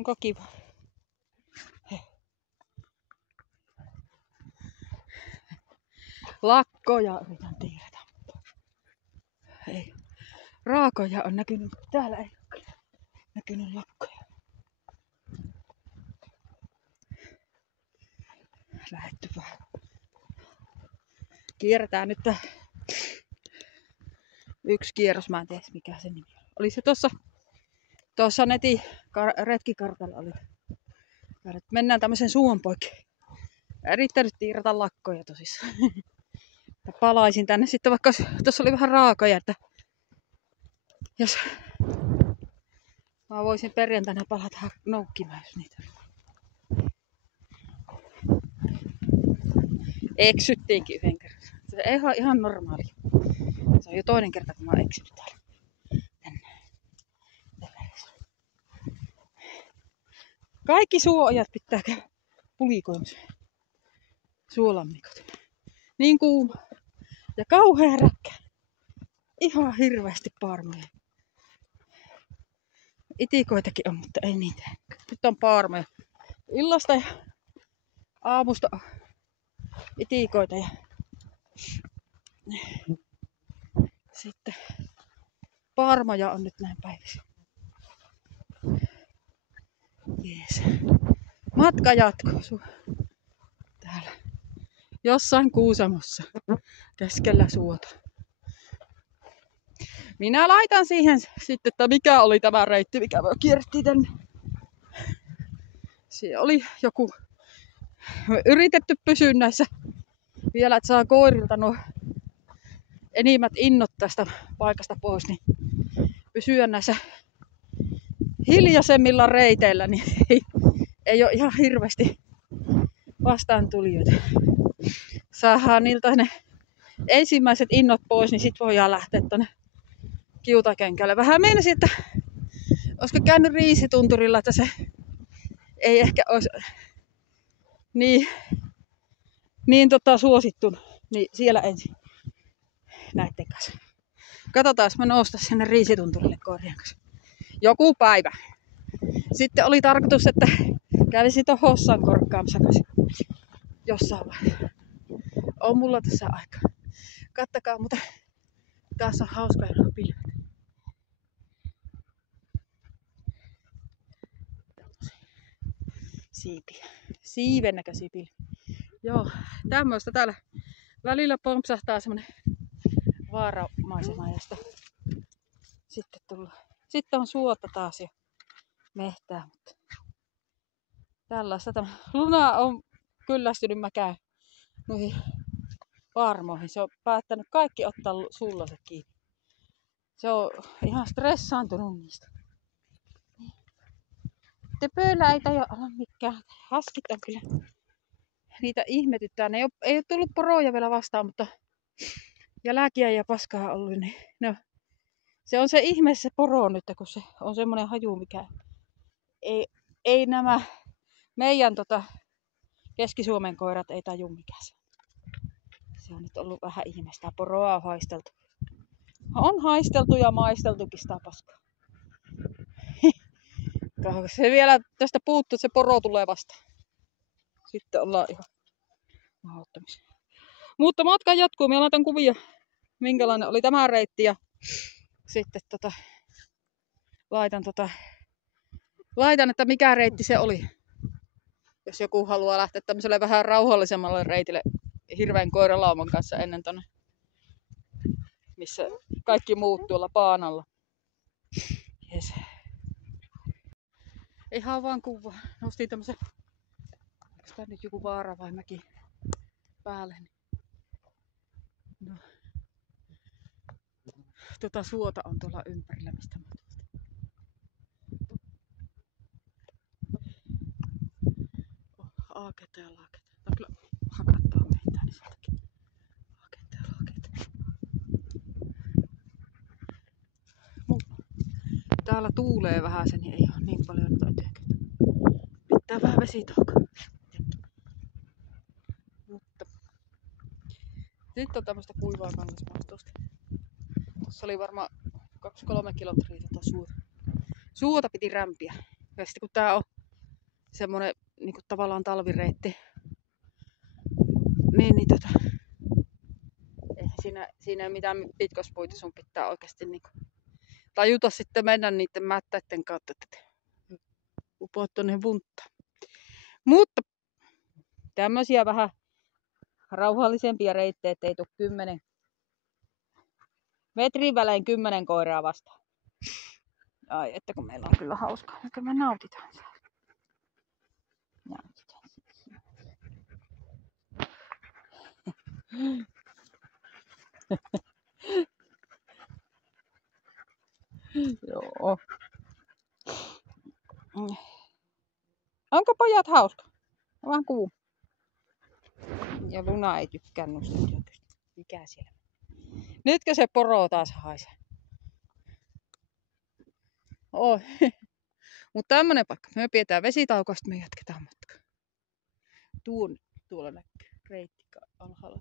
Onko kiva? Lakkoja yritän tiirata. Ei. Raakoja on näkynyt, täällä ei ole näkynyt lakkoja. Lähetty vähän. Kierretään nyt yksi kierros, mä en tiedä mikä se nimi on. Oli se tuossa netin retkikartalla oli. Mennään tämmöisen suon poikki. Yrittänyt tiirata lakkoja tosissaan. Palaisin tänne sitten, vaikka tuossa oli vähän raakoja, että jos mä voisin perjantaina palata noukkimaan, jos niitä. Eksyttiinkin yhden kerran. Se ei ole ihan normaali. Se on jo toinen kerta, kun mä oon eksynyt täällä. Tänne. Kaikki suoojat pitää käydä pulikoimassa. Suolammikot. Niin kuuma. Ja kauhea räkkä. Ihan hirveästi paarmoja. Itikoitakin on, mutta ei niitä. Nyt on paarmoja. Illasta ja aamusta on itikoita ja sitten paarmoja on nyt näin päivisin. Jees. Matka jatkuu täällä jossain Kuusamossa keskellä suota. Minä laitan siihen sitten, että mikä oli tämä reitti, mikä me kierrettiin tänne. Siellä oli joku yritetty pysyä näissä vielä, että saa koirilta nuo enimmät innot tästä paikasta pois, niin pysyä näissä hiljaisemmilla reiteillä, niin ei ole ihan hirveästi vastaantulijoita. Saadaan niiltä ne ensimmäiset innot pois, niin sit voidaan lähteä tonne Kiutakenkälle. Vähän meinasin, että olisiko käynyt Riisitunturilla, että se ei ehkä olisi niin suosittu, niin siellä ensin näitten kanssa. Katsotaan, mä nousta sinne Riisitunturille koirien kanssa. Joku päivä. Sitten oli tarkoitus, että kävisin tuon Hossan korkkaamassa kanssa jossain vaiheessa. On mulla tässä aikaa. Kattakaa, mutta tässä on hauskoja pilvet. Siipiä. Siiven näköisiä pilviä. Joo, tämmöistä täällä välillä pompsahtaa semmonen vaaramaisema, josta sitten tullaan. Sitten on suota taas ja mehtää, mutta tällaista tämä. Luna on kyllästynyt mäkään noihin paarmoihin. Se on päättänyt kaikki ottaa sullansa kiinni. Se on ihan stressaantunut niistä. Töpöillä ei taida olla mikään. Haskit on kyllä. Niitä ihmetyttää. Ne ei ole tullut poroja vielä vastaan, mutta jälkiä ja paskaa ollut. Niin no, se on se ihme se poro nyt, kun se on semmoinen haju, mikä ei nämä meidän Keski-Suomen koirat ei taju mikä se. Se on nyt ollut vähän ihmeistä. Poroa on haisteltu. On haisteltu ja maisteltukin sitä paskaa. Se vielä tästä puuttuu, että se poro tulee vastaan. Sitten ollaan ihan mahdottomissa. Mutta matka jatkuu. Minä laitan kuvia, minkälainen oli tämä reitti. Ja sitten laitan, että mikä reitti se oli. Jos joku haluaa lähteä tämmöiselle vähän rauhallisemmalle reitille hirveän koiralauman kanssa ennen tonne, missä kaikki muut tuolla paanalla. Yes. Ihan vaan kuva. Nostin tämmösen, onko tää nyt joku vaara vai mäki päälle. No. Suota on tuolla ympärillä, mistä mä aaketa ja laaketa. Tää kyllä hakattaa meitä, niin sen takia aaketa ja laaketa. Täällä tuulee vähän se, niin ei ole niin paljon töitä. Pitää vähän vesitaukoa. Mutta sitten on tämmöstä kuivaa kangasmaastosta. Tuossa oli varmaan 2-3 kilometriä suota. Suota piti rämpiä. Ja sitten kun tää on semmonen niinku tavallaan talvireitti, niin siinä ei mitään pitkospuita, sun pitää oikeesti niinku tajuta sitten mennä niiden mättäitten kautta, että upoat tonne vunttaan. Mutta tämmösiä vähän rauhallisempia reittejä, ettei tuu 10 metrin välein 10 koiraa vastaan. Ai, että kun meillä on kyllä hauskaa, että me nautitaan. Joo. Onko pojat hauska? On vähän kuuma. Ja Luna ei tykkää nusta. Mikä siellä? Nytkö se poro taas haisee? Oi. Mutta tämmönen paikka. Me pidetään vesitaukosta, me jatketaan matkaa. Tuolla näkyy reitti alhaalla.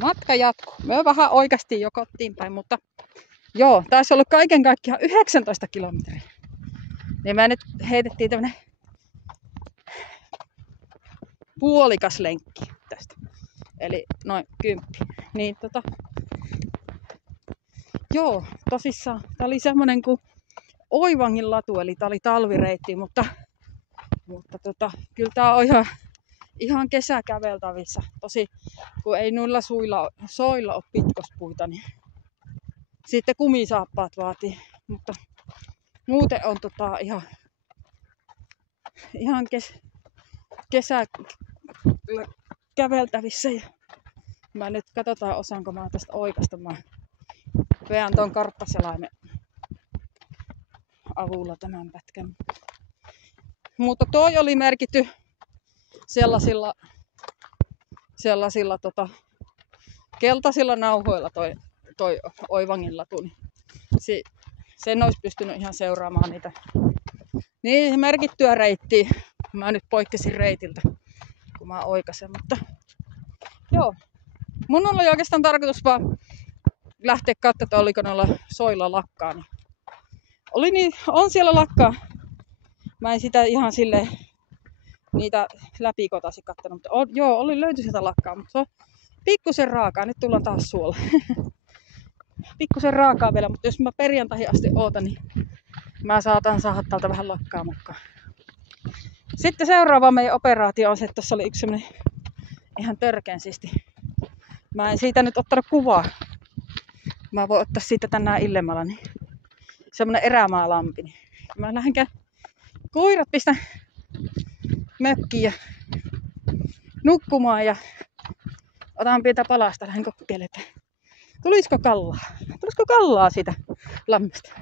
Matka jatkuu. Me vähän oikastiin jo kotiin päin, mutta joo, taisi olla kaiken kaikkiaan 19 kilometriä. Niin me nyt heitettiin tämmönen puolikas lenkki tästä. Eli noin 10. Niin joo, tosissaan. Tää oli semmonen kuin Oivangin latu, eli tää oli talvireitti, mutta kyllä tää on ihan kesäkäveltävissä. Tosi, kun ei noilla soilla ole pitkospuita, niin sitten kumisaappaat vaatii. Mutta muuten on ihan kesäkäveltävissä. Ja mä nyt katsotaan, osaanko mä tästä oikasta. Mä veän ton karttaselaimen avulla tämän pätkän. Mutta toi oli merkitty sellaisilla keltaisilla nauhoilla toi Oivangin latu. Sen olisi pystynyt ihan seuraamaan niitä niin merkittyä reittiä. Mä nyt poikkesin reitiltä, kun mä oikasen. Mutta joo, mun oli oikeastaan tarkoitus vaan lähteä katsomaan, että oliko noilla soilla lakkaa. On siellä lakkaa. Mä en sitä ihan silleen niitä läpikotaisin kattanut, mutta löytyi sieltä lakkaa, mutta se on pikkusen raakaa. Nyt tullaan taas suolle. Pikkusen raakaa vielä, mutta jos mä perjantaihin asti ootan, niin mä saatan saada täältä vähän lakkaa mukaan. Sitten seuraava meidän operaatio on se, että tuossa oli yksi semmonen ihan törkeän siisti. Mä en siitä nyt ottanut kuvaa. Mä voin ottaa siitä tänään illemmalla, niin semmonen erämaalampi. Niin mä lähden koirat pistän mökkiin ja nukkumaan ja otan pientä palasta, lähden kokeilemaan. Tulisiko kallaa siitä lammesta?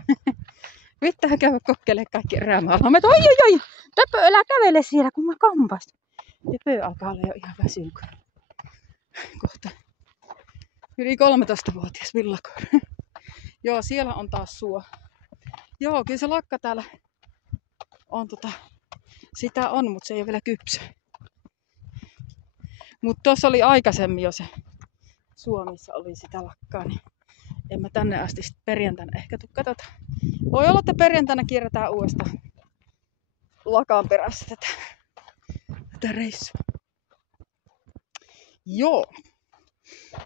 Vittää käydä kokeilemaan kaikki erämaalammet. Oi! Töpö, älä kävele siellä, kun mä kampaisin. Töpö alkaa olla jo ihan väsynyt. Kohta yli 13-vuotias villakoira. Joo, siellä on taas suo. Joo, kyllä se lakka täällä on sitä on, mutta se ei ole vielä kypsä. Mutta tuossa oli aikaisemmin jo se suo, missä oli sitä lakkaa, niin en mä tänne asti sit perjantaina ehkä tuu katsotaan. Voi olla, että perjantaina kierretään uudestaan lakaan perässä tätä reissua. Joo,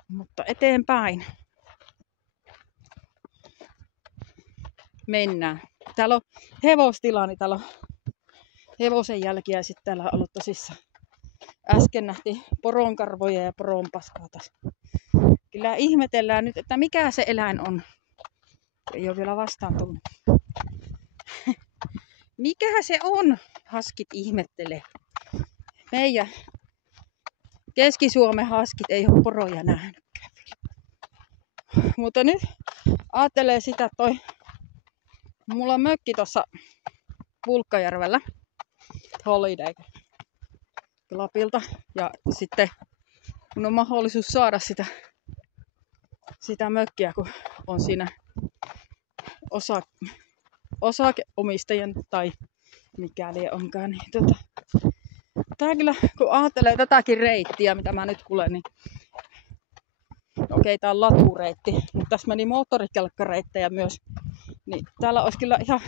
mutta eteenpäin mennään. Täällä on hevostila, niin täällä on hevosen jälkiä ja sitten täällä on ollut tosissaan. Äsken nähtiin poronkarvoja ja poronpaskaa taas. Kyllä ihmetellään nyt, että mikä se eläin on. Ei ole vielä vastaan tullut. Mikä se on? Haskit ihmettelee. Meidän Keski-Suomen haskit ei ole poroja nähnytkään. Mutta nyt ajattelee sitä, että mulla on mökki tuossa Pulkkajärvellä. Holiday Clubilta. Ja sitten kun on mahdollisuus saada sitä mökkiä, kun on siinä osakeomistajan tai mikäli onkaan. Niin tää kyllä, kun ajattelee tätäkin reittiä, mitä mä nyt kuulen, niin okei, tää on latureitti, mutta tässä meni moottorikelkkareittejä myös Niin täällä olisi kyllä ihan...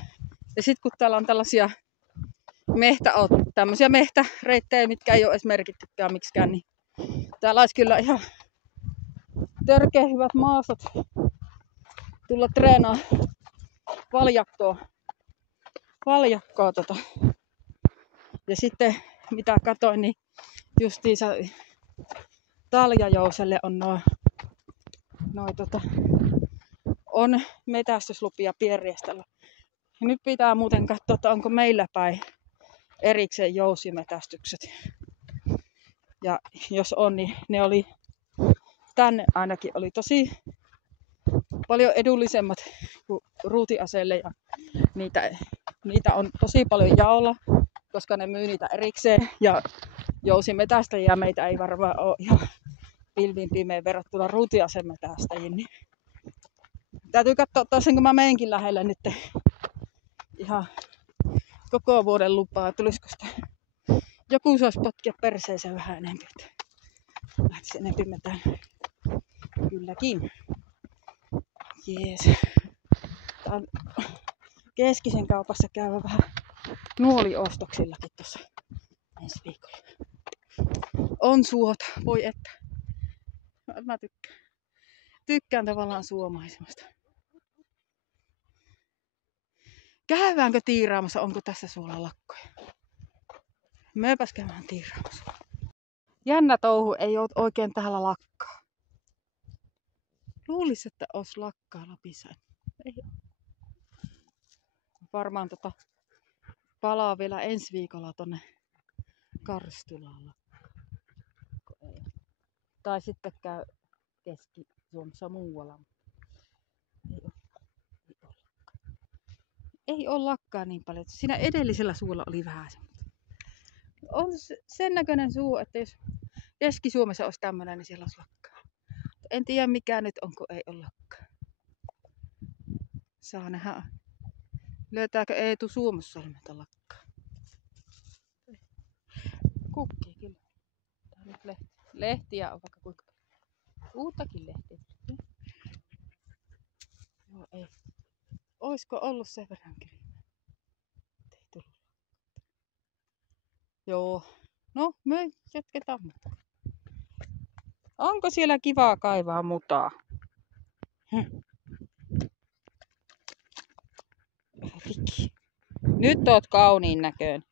Ja sit kun täällä on tällaisia tämmöisiä mehtäreittejä, mitkä ei ole edes merkittykään miksikään, niin täällä olisi kyllä ihan törkeä hyvät maastot tulla treenaa valjakkoa Ja sitten mitä katoin, niin justiinsa Taljajouselle on on metästyslupia Pienriestalla. Ja nyt pitää muuten katsoa, että onko meillä päin erikseen jousimetästykset. Ja jos on, niin ne oli tänne ainakin oli tosi paljon edullisemmat kuin ruutiaseelle ja niitä on tosi paljon jaolla, koska ne myy niitä erikseen ja jousimetästäjiä meitä ei varmaan ole ihan pilvin pimeän verrattuna ruutiasemetästäjiin. Niin täytyy katsoa tosiaan, kun mä meenkin lähellä nyt ihan koko vuoden lupaa, tulisiko sitä joku saisi potkia perseeseen vähän enemmän, että lähtisi enemmän metään. Kylläkin. Jees. Tää on Keskisen kaupassa käyvä vähän nuoliostoksillakin tuossa ensi viikolla. On suota, voi että. Mä tykkään tavallaan suomaisemasta. Käydäänkö tiiraamassa, onko tässä suolla lakkoja? Mööpäs käydään tiiraamassa. Jännä touhu, ei ole oikein täällä lakkaa. Luulis, että olisi lakkaa Lapissa. Ei. Varmaan palaa vielä ensi viikolla tonne Karstulaan. Tai sitten käy Keski-Suomessa muualla. Ei ole lakkaa niin paljon. Siinä edellisellä suulla oli vähän semmoista. On sen näköinen suu, että jos Keski-Suomessa olisi tämmöinen, niin siellä olisi lakkaa. En tiedä mikä nyt on, kun ei ole lakkaa. Saa nähdä. Löytääkö Eetu Suomussalmelta lakkaa? Kukkii kyllä. Tää on nyt lehtiä on vaikka kuinka. Uuttakin lehtiä. Joo, ei. Oisko ollut sen verran kylmää? Ei tullut. Joo. No, me jatketaan mutaa. Onko siellä kivaa kaivaa mutaa? Nyt oot kauniin näköön.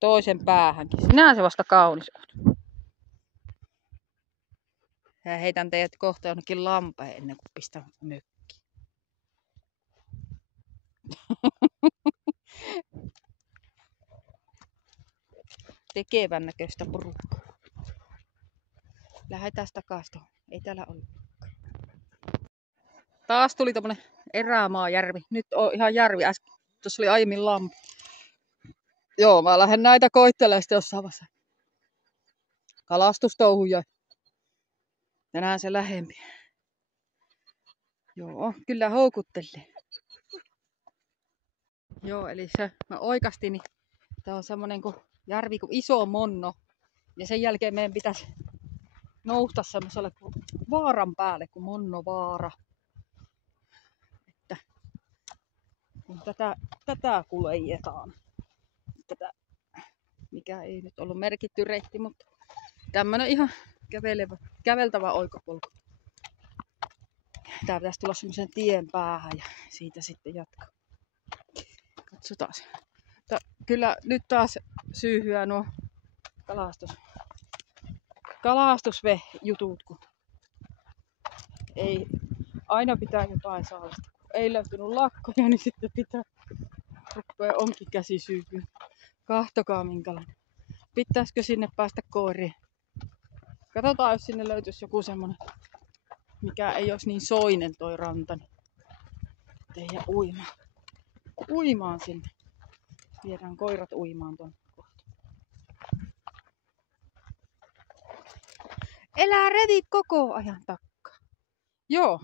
Toisen päähänkin. Sinä se vasta kaunis oot. Ja heitän teidät kohta jonnekin lampeen ennen kuin pistän mökkiin. Tekevän näköistä porukkaa. Lähetään takaisin. Ei täällä ollut. Taas tuli tommonen erämaajärvi. Nyt on ihan järvi. Tuossa oli aiemmin lampi. Joo, mä lähden näitä koittelemaan sitten jossain vaiheessa. Kalastustouhuja. Tänään se lähempi. Joo, kyllä houkuttelee. Joo, eli se mä oikastin, niin tää on semmonen kuin järvi kuin Iso Monno. Ja sen jälkeen meidän pitäisi nousta semmoselle vaaran päälle kuin Monnovaara. Että kun tätä kuljetaan. Mikä ei nyt ollut merkitty reitti, mutta tämmönen ihan käveltävä oikopolku. Tää pitäisi tulla semmoisen tien päähän ja siitä sitten jatkaa. Katsotaan. Kyllä nyt taas syyhyää nuo kalastusjutut, kun ei aina pitää jotain saada. Kun ei löytynyt lakkoja, niin sitten pitää onkin käsi syyhyä. Kahtokaa minkälainen. Pitäisikö sinne päästä koiriin? Katsotaan, jos sinne löytyisi joku semmonen, mikä ei olisi niin soinen toi ranta. Tehdään uimaan sinne. Viedään koirat uimaan tuonne kohtaan. Elää revi koko ajan takkaa. Joo,